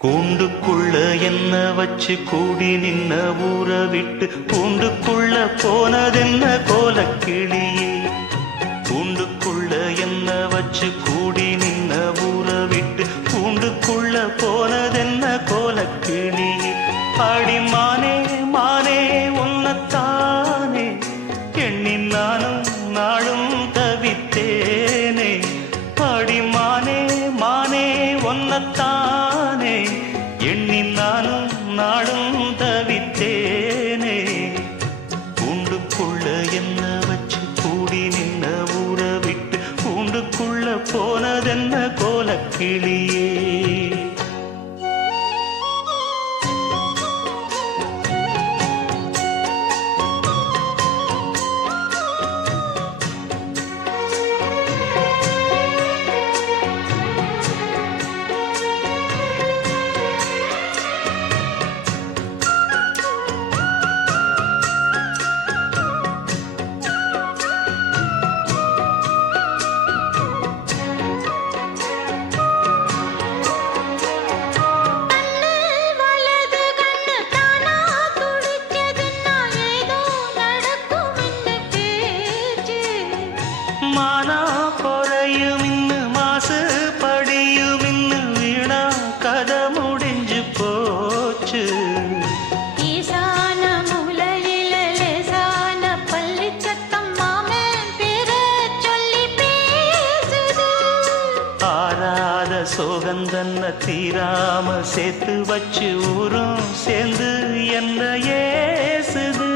கூண்டுக்குள்ள என்ன வச்சு கூடி நின்ன ஊற விட்டு கூண்டுக்குள்ள போனதென்ன கோலக்கிளியே. கூண்டுக்குள்ள என்ன வச்சு கூடி நின்ன ஊற விட்டு கூண்டுக்குள்ள போனதென்ன கோலக்கிளியே. அடிமானே மானே உன்னத்தானே எண்ணி நானும் நாளும் தவித்தேனே. அடிமானே மானே ஒன்னத்தானே எண்ணி நானும் நாளும் தவித்தேனே. கூண்டுக்குள்ள என்ன வச்சு கூடி நின்ன ஊற விட்டு கூண்டுக்குள்ள போனதென்ன கோலக்கிளியே. மானா குறையும் இன்னு மாசு படியும் இன்னு வீணா கதை முடிஞ்சு போச்சு. ஈசான மூலையில லேசான பள்ளி சத்தம் மாமன் பேர சொல்லி பேசுது. ஆறாத சோகந்தன்ன தீராம சேர்த்து வச்சு ஊரும் சேர்ந்து என்ன ஏசுது.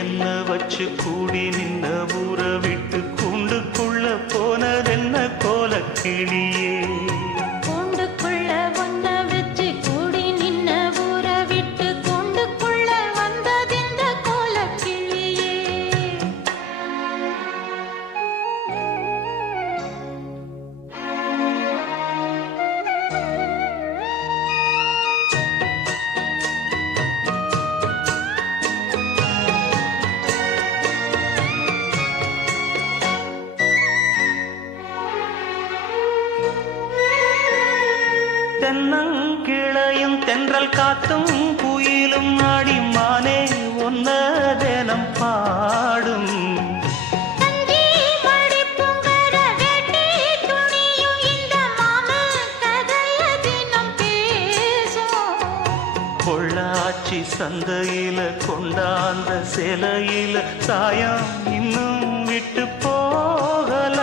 என்ன வச்சு கூடி நின்ன ஊற விட்டு கூண்டுக்குள்ள போனதென்ன கோலக்கிளியே. கூண்டுக்குள்ள ஒன்ன வச்சு கூடி நின்ன ஊற விட்டு கூண்டுக்குள்ள வந்ததெந்த கோலக்கிளியே. தென்னங்கிளையும் தென்றல் காத்தும் குயிலும் ஆடிமானே ஒன்ன தினம் பாடும். பொள்ளாச்சி சந்தையில கொண்டாந்த சிலையில சாயம் இன்னும் விட்டு போகல.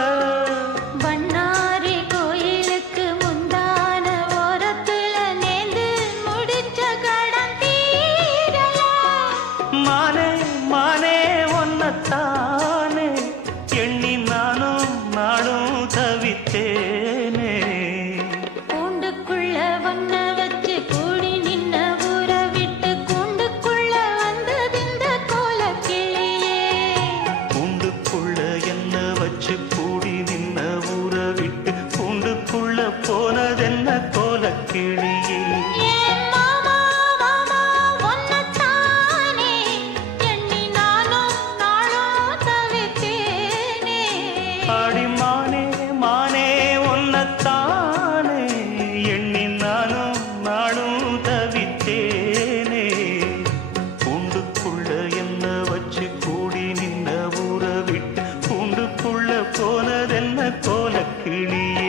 மானே மானே ஒன்னத்தானே எண்ணி நானும் நாளும் தவித்தேனே. கூண்டுக்குள்ள ஒன்ன வச்சு கூடி நின்ன ஊற விட்டு கூண்டுக்குள்ள வந்ததிந்த கோலக்கிளியே. கூண்டுக்குள்ள என்ன வச்சு கூடி நின்ன ஊற விட்டு கூண்டுக்குள்ள போனதென்ன கோலக்கிளியே. அடிமானே மானே ஒன்னத்தானே எண்ணி நானும் நாளும் தவித்தேனே. கூண்டுக்குள்ள என்ன வச்சு கூடி நின்ன ஊற விட்டு கூண்டுக்குள்ள போனதென்ன கோலக்கிளியே.